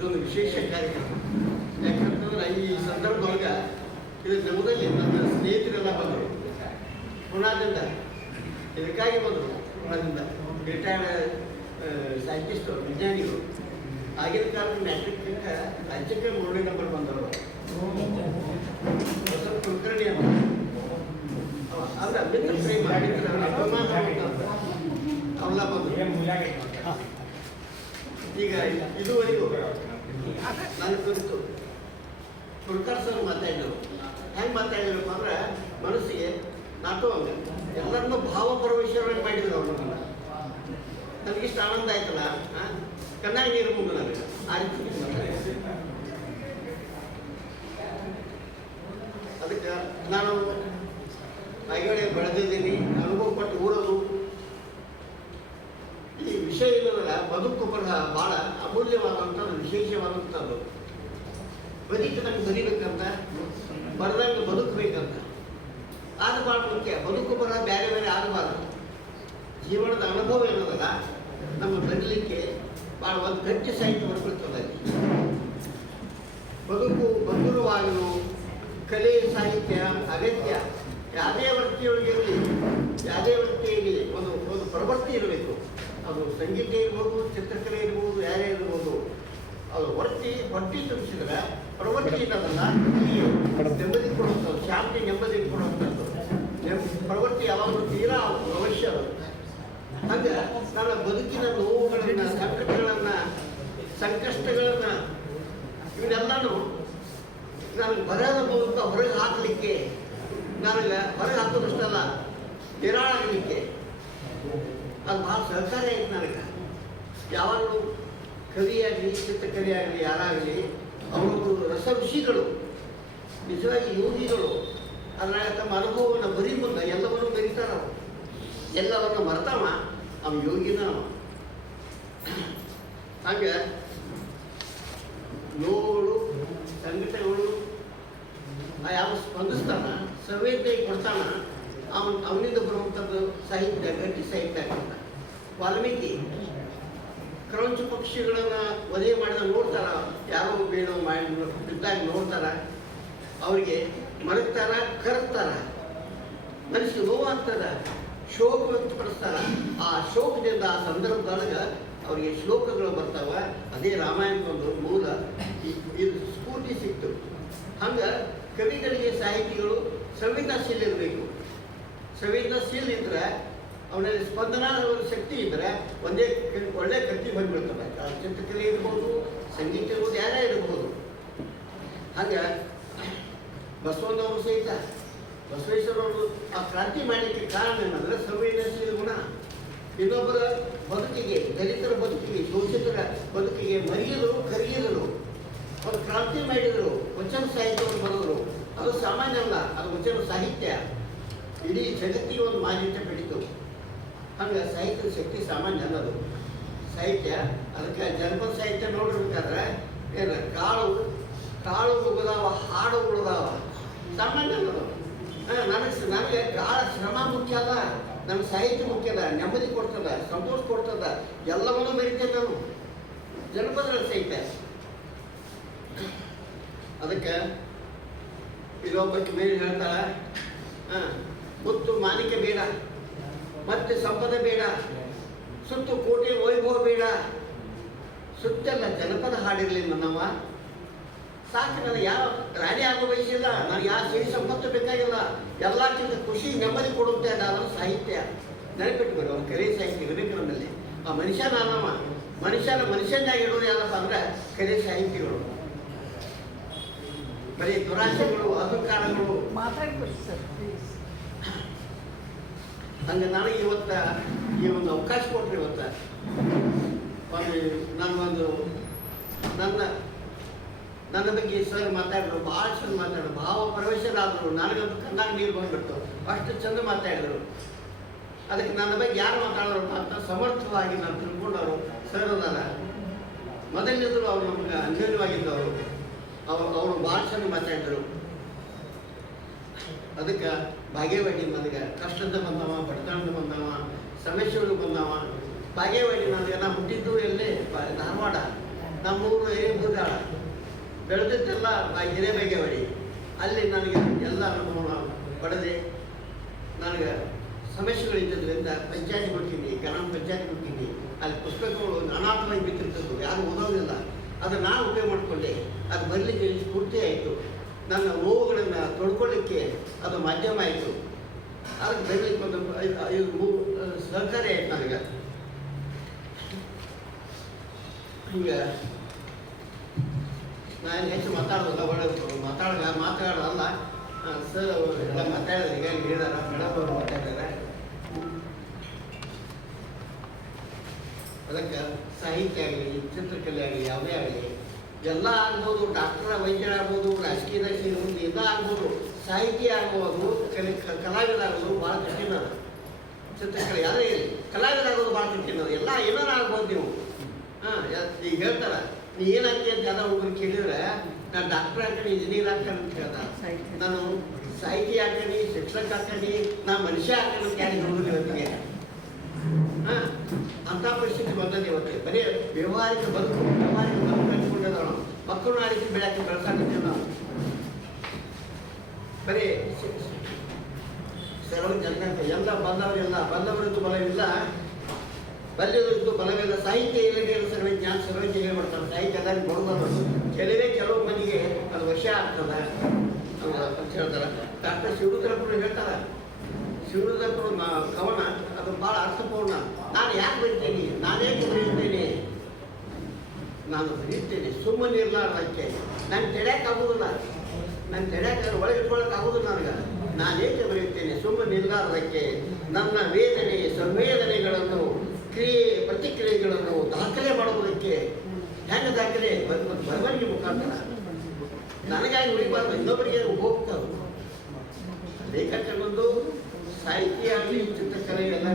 ಇದೊಂದು ವಿಶೇಷ ಕಾರ್ಯಕ್ರಮ. ಯಾಕಂತಂದ್ರೆ ಈ ಸಂದರ್ಭದೊಳಗೆ ಇದು ನಮ್ಮದಲ್ಲಿ ನನ್ನ ಸ್ನೇಹಿತರೆಲ್ಲ ಬಂದರು. ಪುಣಾದಿಂದ ಇದಕ್ಕಾಗಿ ಬಂದರು. ಪುಣಾದಿಂದ ರಿಟೈರ್ಡ್ ಸೈಂಟಿಸ್ಟು, ವಿಜ್ಞಾನಿಗಳು. ಆಗಿನ ಕಾಲದ ಮ್ಯಾಟ್ರಿಕ್ಕಿಂತ ರಾಜ್ಯಕ್ಕೆ ಮೂರನೇ ನಂಬರ್ ಬಂದರು ಬಸವ ಕುಲಕರ್ಣಿ ಅಂತ. ಅವ ಅಂದ್ರೆ ಅಂಬೇಡ್ಕರ್ ಸಹಿ ಮಾಡಿದ್ರೆ ಅಭಿಮಾನ ಅವೆಲ್ಲ ಬಂದರು. ಈಗ ಇದುವರೆಗೂ ನನ್ನ ಕುರಿತು ಸುಳ್ಕರ್ ಸರ್ ಮಾತಾಡಿದ್ರು. ಹೆಂಗೆ ಮಾತಾಡಿದ್ರಪ್ಪ ಅಂದ್ರೆ ಮನಸ್ಸಿಗೆ ನಾಟು ಹಂಗೆ. ಎಲ್ಲರನ್ನೂ ಭಾವ ಪ್ರವೇಶವನ್ನು ಮಾಡಿದ್ರು ಅವ್ರು ನಮ್ಮನ್ನ. ನನಗಿಷ್ಟು ಆನಂದ ಆಯ್ತಲ್ಲ ಕಣ್ಣಾಗ ನೀರು ಮುಂದೆ ನನಗೆ. ಆ ರೀತಿ ಅದಕ್ಕೆ ನಾನು ಮೈಗಡೆ ಬೆಳೆದಿದ್ದೀನಿ. ಅನುಭವ ಪಟ್ಟು ಊರದು. ಈ ವಿಷಯ ಇಲ್ಲದ ಬದುಕು ಬರಹ ಭಾಳ ಬದುಕಿದಂಗೆ ಬರಿಬೇಕಂತ ಬರದಂಗ ಬದುಕಬೇಕಂತ. ಅದು ಭಾಳ ಮುಖ್ಯ ಬದುಕು ಬರ ಬೇರೆ ಬೇರೆ ಆಗಬಾರ್ದು. ಜೀವನದ ಅನುಭವ ಏನದಲ್ಲ, ನಮ್ಮ ಬರಲಿಕ್ಕೆ ಭಾಳ ಒಂದು ಗಟ್ಟಿ ಸಾಹಿತ್ಯ ಬರ್ಬಿಡ್ತದೆ ಅಲ್ಲಿ ಬದುಕು ಬಂಧುರವಾಗಲು ಕಲೆ, ಸಾಹಿತ್ಯ, ಅಗತ್ಯ ಯಾವುದೇ ವೃತ್ತಿಯೊಳಗಿರಲಿ ಯಾವುದೇ ವೃತ್ತಿಯಲ್ಲಿ ಒಂದು ಒಂದು ಪ್ರವೃತ್ತಿ ಇರಬೇಕು. ಅದು ಸಂಗೀತ ಇರ್ಬೋದು, ಚಿತ್ರಕಲೆ ಇರ್ಬೋದು, ಯಾರೇ ಇರ್ಬೋದು, ಅದು ಹೊರತಿ ಹೊಟ್ಟಿ ತುಂಬಿಸಿದ್ರೆ ಪ್ರವೃತ್ತಿ ಇರೋದಲ್ಲ ಈ ನೆಮ್ಮದಿ ಕೊಡುವಂಥದ್ದು, ಶಾಂತಿ, ನೆಮ್ಮದಿ ಕೊಡುವಂಥದ್ದು. ಪ್ರವೃತ್ತಿ ಯಾವಾಗಲೂ ತೀರಾ ಅವಶ್ಯ ಹಂಗೆ ನನ್ನ ಬದುಕಿನ ನೋವುಗಳನ್ನ, ಸಂಕಟಗಳನ್ನ, ಸಂಕಷ್ಟಗಳನ್ನು ಇವನ್ನೆಲ್ಲನೂ ನನಗೆ ಬರದ ಮೂಲಕ ಹೊರಗೆ ಹಾಕಲಿಕ್ಕೆ, ನನಗೆ ಹೊರಗೆ ಹಾಕೋದಷ್ಟಲ್ಲ, ನಿರಾಳಾಗಲಿಕ್ಕೆ ಅದು ಭಾಳ ಸಹಕಾರಿ ಆಯ್ತು ನನಗೆ. ಯಾವಾಗಲೂ ಕವಿಯಾಗಲಿ, ಚಿತ್ರಕವಿಯಾಗಲಿ, ಯಾರಾಗಲಿ ಅವರು ರಸ ಋಷಿಗಳು ನಿಜವಾಗಿ ಯೋಗಿಗಳು ಅದ್ರಾಗ ತಮ್ಮ ಅನುಭವವನ್ನು ಬರೀ ಮುಂದೆ ಎಲ್ಲವನ್ನೂ ಬರೀತಾರ ಅವರು. ಎಲ್ಲವನ್ನು ಮರೆತವ ಅವ ಯೋಗಿನ ಹಂಗೆ ನೋವುಗಳು ಸಂಕಟಗಳು ಆ ಯಾವ ಸ್ಪಂದಿಸ್ತಾನ ಸಂವೇದನೆ ಕೊಡ್ತಾನ, ಅವನ್, ಅವನಿಂದ ಬರುವಂಥದ್ದು ಸಾಹಿತ್ಯ, ಗಟ್ಟಿ ಸಾಹಿತ್ಯ ವಾಲ್ಮೀಕಿ. ಕ್ರೌಂಚ ಪಕ್ಷಿಗಳನ್ನ ವಧೆ ಮಾಡಿದ ನೋಡ್ತಾರ. ಯಾರೋ ಬೇಡ ಮಾಡಿ ಇದ್ದಾಗ ನೋಡ್ತಾರ. ಅವರಿಗೆ ಮಲಗ್ತಾರ ಕರ್ತಾರ ಮನಸ್ಸಿಗೆ ನೋವಾಗ್ತದ. ಶೋಕ ವ್ಯಕ್ತಪಡಿಸ್ತಾರ ಆ ಶೋಕದಿಂದ ಆ ಸಂದರ್ಭದೊಳಗೆ ಅವರಿಗೆ ಶ್ಲೋಕಗಳು ಬರ್ತಾವ. ಅದೇ ರಾಮಾಯಣಕ್ಕೊಂದು ಮೂಲ. ಇದು ಸ್ಫೂರ್ತಿ ಸಿಕ್ತು. ಹಂಗೆ ಕವಿಗಳಿಗೆ ಸಾಹಿತಿಗಳು ಸಂವೇದನಾಶೀಲ ಇರಬೇಕು. ಸಂವೇದನಾಶೀಲ ಇದ್ರೆ ಅವನಲ್ಲಿ ಸ್ಪಂದನ ಶಕ್ತಿ ಇದ್ದರೆ ಒಂದೇ ಒಳ್ಳೆ ಕೃತಿ ಬಂದ್ಬಿಡ್ತವೆ ಚಿತ್ರಕಲೆ ಇರ್ಬೋದು, ಸಂಗೀತ ಇರ್ಬೋದು, ಯಾರೇ ಇರ್ಬೋದು. ಹಾಗೆ ಬಸವಣ್ಣವರು ಸಹಿತ ಬಸವೇಶ್ವರವರು ಆ ಕ್ರಾಂತಿ ಮಾಡಲಿಕ್ಕೆ ಕಾರಣ ಏನಂದ್ರೆ ಸಂವೇದನಶೀಲ ಗುಣ. ಇನ್ನೊಬ್ಬರ ಬದುಕಿಗೆ, ದಲಿತರ ಬದುಕಿಗೆ, ಶೋಷಿತರ ಬದುಕಿಗೆ ಮರಿಯಲು ಕರಿಯದರು ಅವರು ಕ್ರಾಂತಿ ಮಾಡಿದರು, ವಚನ ಸಾಹಿತ್ಯವನ್ನು ಬರೆದರು. ಅದು ಸಾಮಾನ್ಯ ಅಲ್ಲ, ಅದು ವಚನ ಸಾಹಿತ್ಯ. ಇಡೀ ಜಗತ್ತಿಗೆ ಒಂದು ಮಾನ್ಯತೆ ಪಡೀತು ಹಂಗೆ ಸಾಹಿತ್ಯದ ಶಕ್ತಿ ಸಾಮಾನ್ಯ ಅನ್ನೋದು. ಸಾಹಿತ್ಯ, ಅದಕ್ಕೆ ಜನಪದ ಸಾಹಿತ್ಯ ನೋಡಿರ್ಬೇಕಾದ್ರೆ ಏನು, ಕಾಳು ಕಾಳು ಉಳಿದಾವ, ಹಾಡು ಉಳಿದಾವ. ಸಾಮಾನ್ಯ ಅನ್ನೋದು. ನನಗೆ ನನಗೆ ಕಾಳ ಶ್ರಮ ಮುಖ್ಯ ಅದ ನನ್ನ ಸಾಹಿತ್ಯ ಮುಖ್ಯ ಅದ ನೆಮ್ಮದಿ ಕೊಡ್ತದ, ಸಂತೋಷ ಕೊಡ್ತದ. ಎಲ್ಲವನ್ನೂ ಬರೀತೇನೆ ನಾನು. ಜನಪದ ಸಾಹಿತ್ಯ. ಅದಕ್ಕೆ ಇಲ್ಲೊಬ್ಬಕ್ಕೆ ಮೇಲೆ ಹೇಳ್ತಾಳ ಮುತ್ತು ಮಾಲಿಕೆ ಬೇಡ. ಮತ್ತೆ ಸಂಪದ ಬೇಡ. ಸುತ್ತು ಕೋಟೆ ವೈಭವ ಬೇಡ. ಸುತ್ತೆಲ್ಲ ಜನಪದ ಹಾಡಿರಲಿ ನನ್ನವ ಸಾಕು ನನಗೆ ಯಾವ ರಾಣಿ ಆಗೋ ಬಯಸಿಲ್ಲ ನನಗೆ ಯಾವ ಸಿರಿ ಸಂಪತ್ತು ಬೇಕಾಗಿಲ್ಲ. ಎಲ್ಲಕ್ಕಿಂತ ಖುಷಿ, ನೆಮ್ಮದಿ ಕೊಡುತ್ತೆ ಅದರ ಸಾಹಿತ್ಯ. ನೆನಪಿಟ್ಬಿಡು ಅವ್ನು ಕರೆ ಸಾಹಿತ್ಯ ಇರಬೇಕು ಆ ಮನುಷ್ಯ ನಾನವ ಮನುಷ್ಯನ ಮನುಷ್ಯನಾಗಿ ಇಡೋದು ಏನಪ್ಪ ಅಂದ್ರೆ ಕರೆ ಸಾಹಿತ್ಯಗಳು. ಬರೀ ದುರಾಶೆಗಳು ಅಹಂಕಾರಗಳು. ಮಾತಾಡ್ಬೋದು ಸರ್. ಹಂಗೆ ನನಗೆ ಇವತ್ತ ಈ ಒಂದು ಅವಕಾಶ ಕೊಟ್ಟರೆ ಇವತ್ತ. ಒಂದು ನನ್ನೊಂದು ನನ್ನ ನನ್ನ ಬಗ್ಗೆ ಸರ್ ಮಾತಾಡಿದ್ರು, ಭಾಳ ಚಂದ ಮಾತಾಡಿದ್ರು, ಭಾವ ಪ್ರವೇಶರಾದರು ನನಗಂತೂ ಕಣ್ಣಾಗ ನೀರು ಬಂದ್ಬಿಟ್ಟು ಅಷ್ಟು ಚಂದ ಮಾತಾಡಿದರು. ಅದಕ್ಕೆ ನನ್ನ ಬಗ್ಗೆ ಯಾರು ಮಾತಾಡೋರು ಅಂತ ಸಮರ್ಥವಾಗಿ ನಾನು ತಿಳ್ಕೊಂಡವರು ಸರ್ ಅದಲ್ಲ ಮೊದಲಿನಿಂದಲೂ ಅವ್ರು ನಮ್ಗೆ ಅನ್ಯೋನ್ಯವಾಗಿದ್ದವರು. ಅವರು ಅವರು ಭಾಳ ಚಂದ ಮಾತಾಡಿದರು. ಅದಕ್ಕೆ ಬಾಗೇವಾಡಿ ನನಗೆ ಕಷ್ಟದ ಬಂದವ, ಬಡತನದ ಬಂದವ ಸಮಸ್ಯೆಗಳು ಬಂದವ, ಬಾಗೇವಾಡಿ ನನಗೆ ನಾ ಹುಟ್ಟಿದ್ದು ಎಲ್ಲೇ? ಧಾರವಾಡ. ನಮ್ಮೂರು ಬೆಳೆದಾಳ ಬೆಳೆದಿದ್ದೆಲ್ಲ ಹಿರೇಬೆಗೆ ಹೊಡಿ ಅಲ್ಲಿ ನನಗೆ ಎಲ್ಲ ಅನುಭವ ಪಡೆದೆ. ನನಗೆ ಸಮಸ್ಯೆಗಳಿದ್ದರಿಂದ ಪಂಚಾಯತ್ ಕೊಡ್ತೀನಿ, ಗ್ರಾಮ ಪಂಚಾಯತ್ ಕೊಡ್ತೀನಿ. ಅಲ್ಲಿ ಪುಸ್ತಕಗಳು ಅನಾಥವಾಗಿ ಬಿದ್ದಿರ್ತದ್ದು ಯಾರು ಓದೋದಿಲ್ಲ. ಅದನ್ನು ನಾನು ಉಪಯೋಗ ಮಾಡಿಕೊಂಡೆ. ಅದು ಬರಲಿಕ್ಕೆ ಸ್ಫೂರ್ತಿ ಆಯಿತು. ನನ್ನ ನೋವುಗಳನ್ನು ತೊಳ್ಕೊಳ್ಳಿಕ್ಕೆ ಅದು ಮಾಧ್ಯಮ ಆಯಿತು. ಅದಕ್ಕೆ ಬರಲಿಕ್ಕೆ ಒಂದು ಐದು ಸಹಕಾರಿ ಆಯ್ತು ನನಗೆ. ಹಿಂಗೆ ನಾನು ಹೆಚ್ಚು ಮಾತಾಡೋದಲ್ಲ ಒಳ್ಳೆ ಮಾತಾಡ ಮಾತಾಡೋದಲ್ಲ. ಸರ್ ಅವರು ಎಲ್ಲ ಮಾತಾಡಿದ್ರೆ, ಈಗ ಹೇಳಿದಾರ, ಮೇಡಮ್ ಅವರು ಮಾತಾಡಿದಾರೆ. ಅದಕ್ಕೆ ಸಾಹಿತ್ಯ ಆಗಲಿ, ಚಿತ್ರಕಲೆ ಆಗಲಿ, ಯಾವುದೇ ಆಗಲಿ ಎಲ್ಲ ಆಗ್ಬೋದು ಡಾಕ್ಟರ್ ವೈದ್ಯರ ಆಗ್ಬೋದು ರಾಜಕೀಯದಾಗ ಸೇರ್ಬೋದು ಎಲ್ಲ ಆಗ್ಬೋದು. ಸಾಹಿತಿ ಆಗ್ಬೋದು ಕಲಿ ಕ- ಕಲಾವಿದ ಆಗೋದು ಭಾಳ ಕಠಿಣ. ಅದ ಚಿತ್ರಕಲೆ ಯಾವುದೇ ಇರಲಿ ಕಲಾವಿದ ಆಗೋದು ಭಾಳ ಕಠಿಣ. ಅದ ಎಲ್ಲ ಏನಾರು ಆಗ್ಬೋದು ನೀವು. ಹಾಂ ಈಗ ಹೇಳ್ತಾರ ನೀ ಏನಾಗ್ತಿ ಅಂತ ಯಾವ್ದೋ ಒಬ್ಬರು ಕೇಳಿದ್ರೆ ನಾನು ಡಾಕ್ಟರ್ ಹಾಕಣಿ ಇಂಜಿನಿಯರ್ ಆಗ್ತಾನೆ ಅಂತ ಹೇಳ್ತಾರೆ. ಸಾಹಿತ್ಯ. ನಾನು ಸಾಹಿತಿ ಹಾಕಣಿ ಶಿಕ್ಷಕ ಹಾಕಣಿ ನಾ ಮನುಷ್ಯ ಆಗ್ತೀನಿ ಅಂತ ಯಾರಿಗೆ ಹುಡುಗರು ಇವತ್ತಿಗೆ. ಹಾಂ ಅಂಥ ಪರಿಸ್ಥಿತಿ ಬಂದದ್ದು ಇವತ್ತು. ಬರೀ ವ್ಯವಹಾರಿಕ ಬದುಕು ವ್ಯವಹಾರಿಕ ಬದುಕು ರೀತಿ ಬೆಳೆಯಕ್ಕೆ ಬೆಳೆಸಾಕತ್ತೀವಿ ನಾವು. ಬರೀ ಸಿ- ಸಿ- ಎಲ್ಲ ಬಂದವರೆಲ್ಲ, ಬಂದವರದ್ದು ಬಲವಿಲ್ಲ. ಬಲ್ಯದದ್ದು ಬಲವಿಲ್ಲ. ಸಾಹಿತ್ಯ ಇಲ್ಲದೆ ಇಲ್ಲ ಸರ್ವೇ ಜೀವ ಮಾಡ್ತಾರೆ. ಸಾಹಿತ್ಯ ಎಲ್ಲರಿಗೂ ಬರೋದು ಕೆಲವೇ ಕೆಲವು ಮಂದಿಗೆ ಅದು ವಶ ಆಗ್ತದ ಅಂತ ಹೇಳ್ತಾರೆ. ಡಾಕ್ಟರ್ ಶಿವರುದ್ರಪ್ಪರು ಹೇಳ್ತಾರೆ. ಶಿವರುದ್ರಪ್ಪರು ಕವನ, ಅದು ಭಾಳ ಅರ್ಥಪೂರ್ಣ. ನಾನು ಯಾಕೆ ಬರ್ತೀನಿ? ನಾನೇ ಬರೆಯುತ್ತೇನೆ? ನಾನು ಬರೀತೇನೆ ಸುಮ್ಮನೆ ಇರಲಾರ್ದಕ್ಕೆ ನನ್ನ ತೆಡ್ಯಾಕಾಗೋದಿಲ್ಲ ನನ್ನ ತೆಡ್ಯಾಕ ಒಳಗೆ ಆಗೋದಿಲ್ಲ ನನಗೆ. ನಾನೇಕೆ ಬರೆಯುತ್ತೇನೆ ಸುಮ್ಮನೆ ಇರಲಾರ್ದಕ್ಕೆ ನನ್ನ ವೇದನೆ, ಸಂವೇದನೆಗಳನ್ನು, ಕ್ರಿಯೆ, ಪ್ರತಿಕ್ರಿಯೆಗಳನ್ನು ದಾಖಲೆ ಮಾಡುವುದಕ್ಕೆ ಹೆಂಗೆ ದಾಖಲೆ? ಬರ್- ಬರ್- ಬರವಣಿಗೆ ಮುಖಾಂತರ. ನನಗಾಗಿ ಉಳಿಬಾರ್ದು ಇನ್ನೊಬ್ಬರಿಗೆ ಹೋಗ್ತದೆ ಲೇಖಕನೊಂದು ಸಾಹಿತ್ಯ ಆಗಲಿ ಚಿತ್ರಕಲೆ ಎಲ್ಲ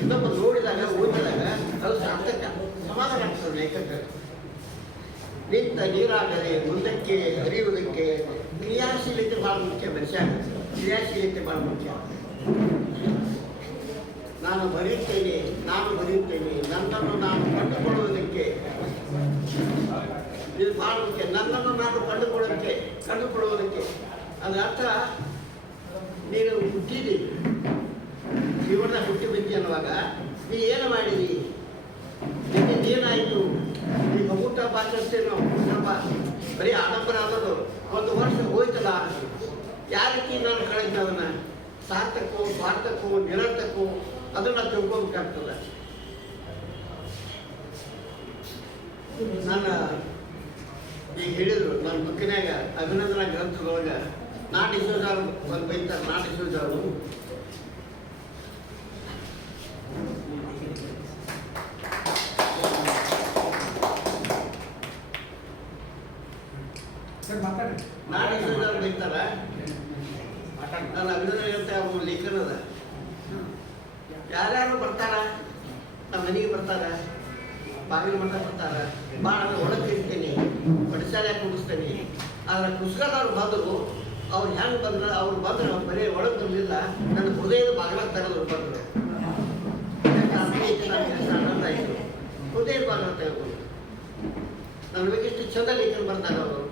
ಇನ್ನೊಬ್ಬರು ನೋಡಿದಾಗ, ಓದಿದಾಗ ಅದು ಸಾರ್ಥಕ, ಸಮಾಧಾನ ಆಗ್ತದೆ ಲೇಖಕ ನೀರಾಗದೆ ಮುಂದಕ್ಕೆ ಹರಿಯುವುದಕ್ಕೆ ಕ್ರಿಯಾಶೀಲತೆ ಭಾಳ ಮುಖ್ಯ ಮನುಷ್ಯ. ಕ್ರಿಯಾಶೀಲತೆ ಭಾಳ ಮುಖ್ಯ. ನಾನು ಬರೆಯುತ್ತೇನೆ ನಾನು ಬರೆಯುತ್ತೇನೆ, ನನ್ನನ್ನು ನಾನು ಕಂಡುಕೊಳ್ಳುವುದಕ್ಕೆ. ಇದು ಭಾಳ ಮುಖ್ಯ. ನನ್ನನ್ನು ನಾನು ಕಂಡುಕೊಳ್ಳೋಕ್ಕೆ ಕಂಡುಕೊಳ್ಳುವುದಕ್ಕೆ. ಅದರ ಅರ್ಥ, ನೀನು ಹುಟ್ಟಿದಿ. ಜೀವನ ಹುಟ್ಟಿ ಬಂದಿ ಅನ್ನುವಾಗ ನೀ ಏನು ಮಾಡಿದಿ? ನಿನ್ನೆ ಈಗ ಊಟ ನಾವು ಸ್ವಲ್ಪ ಬರೀ ಆಡಂಬರ ಆದದ್ದು ಒಂದು ವರ್ಷ ಹೋಯ್ತಲ್ಲ ಯಾವ ರೀತಿ ನಾನು ಕಳೆದ ಅದನ್ನ ಸಾರ್ಥಕವೋ, ಸ್ವಾರ್ಥಕವೋ, ನಿರರ್ಥಕವೋ, ಅದನ್ನ ತಿಳ್ಕೊಬೇಕಾಗ್ತದೆ. ನನ್ನ ಈಗ ಹೇಳಿದರು, ನನ್ನ ಬುಕ್ಕಿನಾಗ ಅಭಿನಂದನಾ ಗ್ರಂಥದೊಳಗೆ ನಾಟಿ ಸೋಜಾರು ಒಂದು ಬೈತಾರೆ, ನಾಟಿ ಸೋಜಾರು ಸರ್ ಮಾತಾಡಿ ನಾಟಿ ಸೋಜಾರು ಬೈತಾರ ನನ್ನ ಅಭಿನಂದನೆ ಅಂತ ಲೇಖನದ ಯಾರ್ಯಾರು ಬರ್ತಾರ? ನಮ್ಮ ಮನೆಗೆ ಬರ್ತಾರ? ಬಾಗಿಲು ಮಠ ಬರ್ತಾರ? ಭಾಳ ಇರ್ತೀನಿ. ಪಡಿಸಾಲೆ ಕುಡಿಸ್ತೇನೆ ಆದ್ರೆ ಕುಸ್ಕದವ್ರು ಬಂದರು, ಅವ್ರು ಹೆಂಗೆ ಬಂದ್ರೆ, ಅವ್ರು ಬಂದ್ರೆ ಅವ್ರು ಬರೀ ಒಳಗೆ ಬರಲಿಲ್ಲ. ನನ್ನ ಹೃದಯದ ಬಾಗಿಲ ತೆರೆದ್ರು ಬಂದರು. ಹೃದಯದ ಬಾಗಿಲ ತೆಗೆದು ನನ್ನ ಬಗ್ಗೆ ಎಷ್ಟು ಚಂದ ಲೇಖನ ಬರ್ತಾರೆ ಅವರು.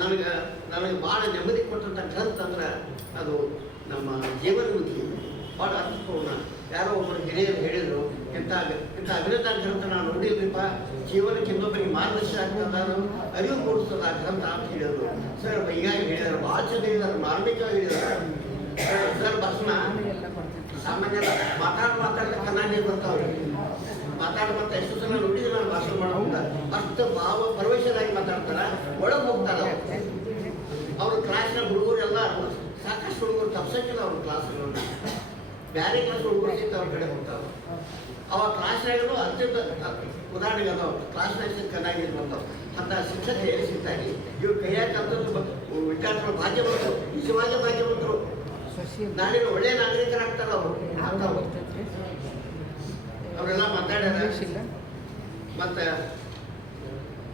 ನನಗೆ ನನಗೆ ಭಾಳ ನೆಮ್ಮದಿ ಕೊಟ್ಟಂಥ ಗ್ರಂಥ ಅಂದ್ರೆ ಅದು ನಮ್ಮ ಜೀವನಮುಖಿ ಭಾಳ ಅರ್ಥಪೂರ್ಣ. ಯಾರೋ ಒಬ್ಬರು ಹಿರಿಯರು ಹೇಳಿದರು ಇಂಥ ಇಂಥ ಅಭಿನಂದ ಗ್ರಂಥ ನಾನು ನೋಡಿಲ್ರಿಪ್ಪ ಜೀವನಕ್ಕೆ ಇನ್ನೊಬ್ಬರಿಗೆ ಮಾರ್ಗದರ್ಶನ ಆಗ್ತದ ಅರಿವು ಮೂಡಿಸ್ತದ ಆ ಗ್ರಂಥ ಅಂತ ಹೇಳಿದರು. ಸರ್ ಹೀಗಾಗಿ ಹೇಳಿದ್ದಾರೆ ಭಾಳ ಜನ ಹೇಳಿದ್ದಾರೆ ಮಾರ್ಮಿಕವಾಗಿ ಹೇಳಿದ್ದಾರೆ ಸರ್ ಭಾಷಣ ಸಾಮಾನ್ಯ ಮಾತಾಡ, ಮಾತಾಡಲಿಕ್ಕೆ ಕನ್ನಡ ಬರ್ತಾವ್ರಿ. ಮಾತಾಡ ಮತ್ತೆ ಎಷ್ಟು ಸಮಯ ನೋಡಿದ್ರೆ ನಾನು ಭಾಷಣ ಮಾಡೋದ ಅಷ್ಟು ಭಾವ ಪರವೇಶರಾಗಿ ಮಾತಾಡ್ತಾರ? ಒಳಗೆ ಹೋಗ್ತಾರ ಅವ್ರ? ಕ್ಲಾಸ್ನ ಹುಡುಗರೆಲ್ಲ ಸಾಕಷ್ಟು ಹುಡುಗರು, ತಪ್ಸಕ್ಕಿಲ್ಲ ಅವ್ರ ಕ್ಲಾಸ್ಗಳನ್ನ ಬೇರೆ ಕ್ಲಾಸ್ ಹುಡುಗರು ಸಹಿತ ಅವ್ರ ಕಡೆ ಹೋಗ್ತಾವ ಅವ ಕ್ಲಾಸ್ನಾಗನು ಅತ್ಯಂತ, ಉದಾಹರಣೆಗೆ ಅದಾವ ಕ್ಲಾಸ್ನಾಗ ಕನ್ನಾಗಿ ಬರ್ತಾವ ಅಂತ ಶಿಕ್ಷಕ ಹೇಳಿ ಸಿಗ್ತಾರೆ ಇವ್ರು ಕೈಯಾಗ ಕಲ್ತದ್ದು ವಿದ್ಯಾರ್ಥಿಗಳು ಭಾಗ್ಯ ಬಂದರು ನಿಜವಾದ ಭಾಗ್ಯ ಬಂದರು. ಸಸಿ ನಾನೇನು ಒಳ್ಳೆ ನಾಗರಿಕರಾಗ್ತಾರ ಅವರು? ಅವರೆಲ್ಲ ಮಾತಾಡ್ಯಾರ. ಮತ್ತು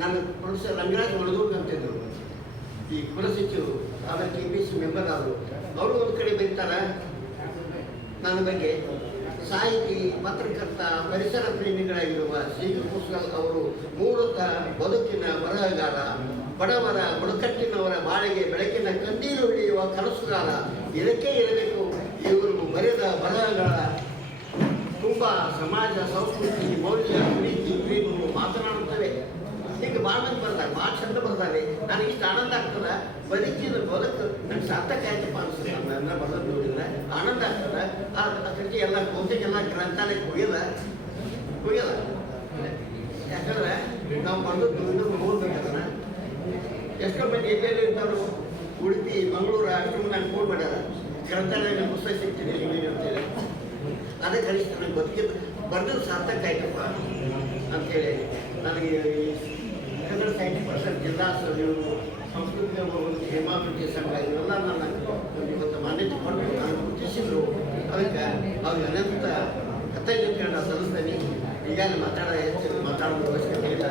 ನಾನು ಪ್ರೊಫೆಸರ್ ರಂಗರಾಜ್ ಒಳದೂರ್ ಅಂತಿದ್ರು ಈ ಕುಲಸಚಿವರು ಆಮೇಲೆ ಕೆ ಪಿ ಸಿ ಮೆಂಬರ್ ಅವರು. ಅವರು ಒಂದು ಕಡೆ ಬೈತಾರೆ ನನ್ನ ಬಗ್ಗೆ. ಸಾಹಿತಿ ಪತ್ರಕರ್ತ ಪರಿಸರ ಪ್ರೇಮಿಗಳಾಗಿರುವ ಶ್ರೀಕೃಷ್ಣ ಪುಸ್ತಕ ಅವರು ಮೂಲತ ಬದುಕಿನ ಬರಹಗಾರ ಬಡವರ ಬುಡಕಟ್ಟಿನವರ ಬಾಳಿಗೆ ಬೆಳಕಿನ ಕಂದೀಲು ಹಿಡಿಯುವ ಕನಸುಗಾರ. ಇದಕ್ಕೆ ಇರಬೇಕು. ಇವರು ಬರೆದ ಬರಹಗಳ ತುಂಬ ಸಮಾಜ ಸಂಸ್ಕೃತಿ, ಮೌಲ್ಯ, ಪ್ರೀತಿ ಪ್ರೇಮವು ಮಾತನಾಡುತ್ತವೆ. ಹೀಗೆ ಭಾಳ ಮಂದಿ ಬರ್ತಾರೆ ಭಾಳ ಚಂದ ಬರ್ತಾರೆ ನನಗೆ ಇಷ್ಟು ಆನಂದ ಆಗ್ತದ? ಬದುಕಿನ ಬದುಕು ನಂಗೆ ಸಾರ್ಥಕ ಆಯ್ತಪ್ಪ ಅನ್ಸುತ್ತೆ. ನನ್ನ ಬರೋದು ನೋಡಿಲ್ಲ ಆನಂದ ಆಗ್ತದ? ಆ ಅದಕ್ಕೆ ಎಲ್ಲ ಬಹುತೇಕ ಗ್ರಂಥಾಲಯಕ್ಕೆ ಹೋಗ್ಯದ? ಹೋಗ್ಯದ? ಯಾಕಂದ್ರೆ ನಾವು ಬಂದದ್ದು ಇನ್ನೊಂದು ಓದ್ಬೇಕದನ್ನ ಎಷ್ಟೋ ಮಂದಿ ಎಲ್ಲೆಲ್ಲಿ ಇರ್ತಾರೋ, ಉಡುಪಿ, ಮಂಗಳೂರು ಅಷ್ಟು ನಾನು ಫೋನ್ ಮಾಡ್ಯಾರ ಗ್ರಂಥಾಲಯ ಪುಸ್ತಕ ಸಿಗ್ತೀನಿ ಇಲ್ಲಿ ಅಂತೇಳಿ ಅದೇ ಅನಿಸ್ತು ನನಗೆ ಬದುಕಿ ಬರೆದು ಸಾರ್ಥಕ ಆಯ್ತಪ್ಪ ಅಂತೇಳಿ ನನಗೆ ಕನ್ನಡ ಸಾಹಿತ್ಯ ಪರಿಷತ್, ಜಿಲ್ಲಾ ಇವ್ರು ಸಂಸ್ಕೃತಿ ಹೇಮಾಭಿವೃದ್ಧಿ ಸಂಘ, ಇವೆಲ್ಲ ನನ್ನ ಇವತ್ತು ಮಾನ್ಯತೆ ಕೊಟ್ಟು ನಾನು ಗುರುತಿಸಿದ್ರು. ಅದಕ್ಕೆ ಅವ್ರಿಗೆ ಅನಂತ ಕೃತಜ್ಞತೆಗಳನ್ನ ಸಲ್ಲಿಸ್ತೇನೆ ಈಗಾಗಲೇ ಮಾತಾಡೋ ಹೆಚ್ಚು ಮಾತಾಡೋದು ಅವಶ್ಯಕತೆ ಇಲ್ಲ.